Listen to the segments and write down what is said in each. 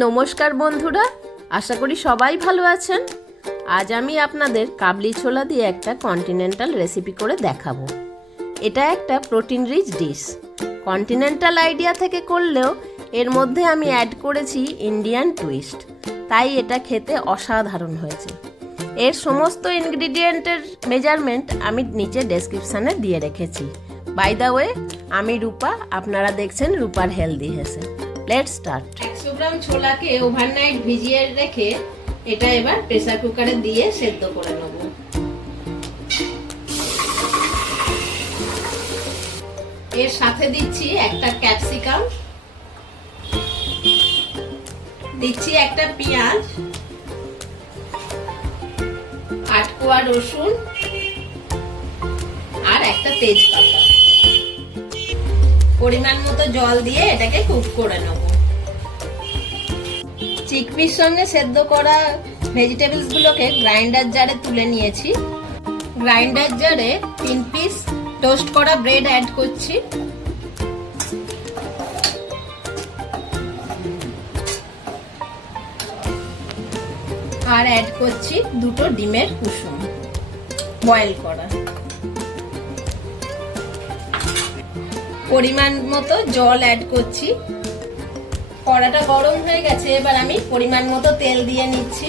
নমস্কার বন্ধুরা, আশা করি সবাই ভালো আছেন। আজ আমি আপনাদের কাবলি ছোলা দিয়ে একটা কন্টিনেন্টাল রেসিপি করে দেখাবো। এটা একটা protein rich dish. Continental idea থেকে করলেও এর মধ্যে আমি অ্যাড করেছি ইন্ডিয়ান টুইস্ট, তাই এটা খেতে অসাধারণ হয়েছে। এর সমস্ত ইনগ্রিডিয়েন্টের মেজারমেন্ট আমি নিচে ডেসক্রিপশানে দিয়ে রেখেছি। বাই দ্য ওয়ে, আমি রূপা, আপনারা দেখছেন রূপার হেলদি হেসে। Let's start. 100 গ্রাম ছোলাকে ওভারনাইট ভিজিয়ে রেখে এটা এবার প্রেসার কুকারে দিয়ে সেদ্ধ করে নেব। এর সাথে দিচ্ছি একটা ক্যাপসিকাম, দিচ্ছি একটা পেঁয়াজ, 8 কোয়া রসুন আর একটা তেজপাতা। পরিমাণ মতো জল দিয়ে এটাকে কুক করে নেব। চিকপির সঙ্গে সেদ্ধ করা ভেজিটেবলস গুলোকে গ্রাইন্ডার জারে তুলে নিয়েছি। গ্রাইন্ডার জারে 3 পিস টোস্ট করা ব্রেড অ্যাড করছি। আর অ্যাড করছি 2টো ডিমের কুসুম বয়েল করা। পরিমাণ মতো জল অ্যাড করছি। কড়াটা গরম হয়ে গেছে, এবার আমি পরিমাণ মতো তেল দিয়ে নিচ্ছি।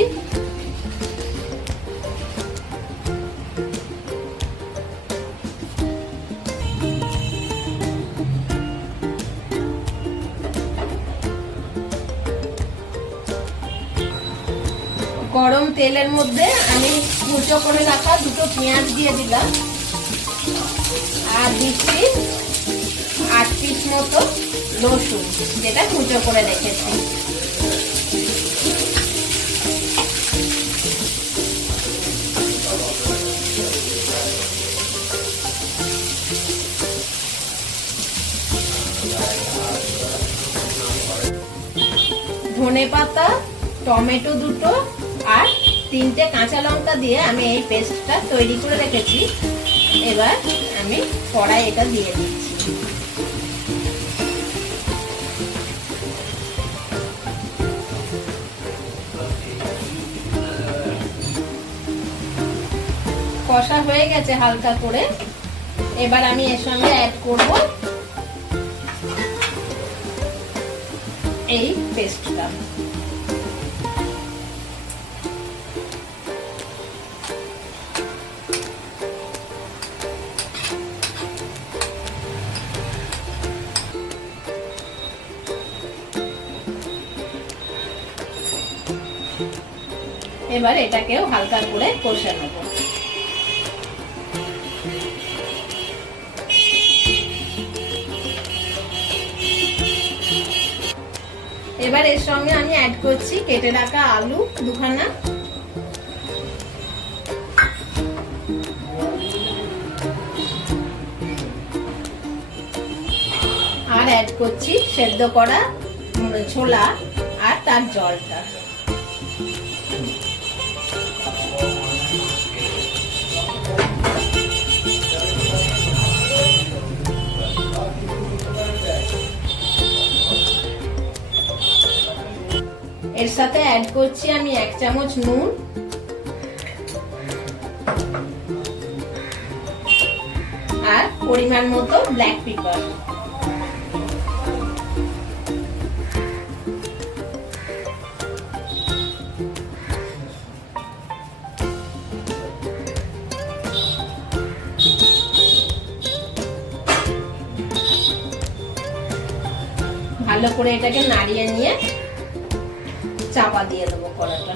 গরম তেলের মধ্যে আমি কুচো করে রাখা 2টো পেঁয়াজ দিয়ে দিলাম আর দিচ্ছি 8 পিস মতো রসুন, যেটা কুচো করে রেখেছি। ধনেপাতা, টমেটো 2টো আর 3টে কাঁচা লঙ্কা দিয়ে আমি এই পেস্টটা তৈরি করে রেখেছি। এবার আমি কড়াই এটা দিয়ে দিচ্ছি। কষা হয়ে গেছে হালকা করে। এবার আমি এর সঙ্গে অ্যাড করব এই পেস্টটা। এবার এটাকেও হালকা করে কষে নেব। এবার এর সঙ্গে আমি অ্যাড করছি কেটে রাখা আলু 2খানা, আর অ্যাড করছি সেদ্ধ করা ছোলা আর তার জলটা। এর সাথে অ্যাড করছি আমি 1 চামচ নুন আর পরিমাণ মতো ব্ল্যাক পেপার। ভালো করে এটাকে নাড়িয়ে নিয়ে চাপা দিয়ে দেবো কড়াটা।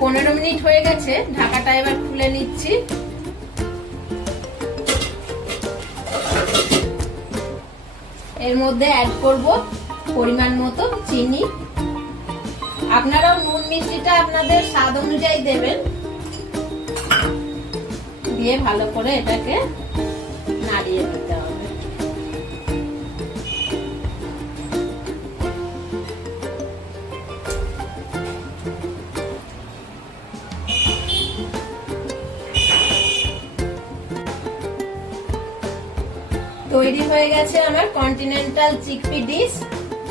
15 মিনিট হয়ে গেছে, ঢাকাটা এবার খুলে নিচ্ছি। এর মধ্যে অ্যাড করব পরিমাণ মতো চিনি। আপনারাও নুন মিষ্টিটা আপনাদের স্বাদ অনুযায়ী দেবেন। দিয়ে ভালো করে এটাকে নাড়িয়ে নিতে হবে। তৈরি হয়ে গেছে আমার কন্টিনেন্টাল চিকপি ডিশ।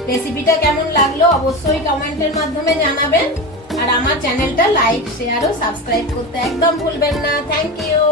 রেসিপিটা কেমন লাগলো অবশ্যই কমেন্টের মাধ্যমে জানাবেন, আর আমার চ্যানেলটা লাইক, শেয়ার ও সাবস্ক্রাইব করতে একদম ভুলবেন না। Thank you.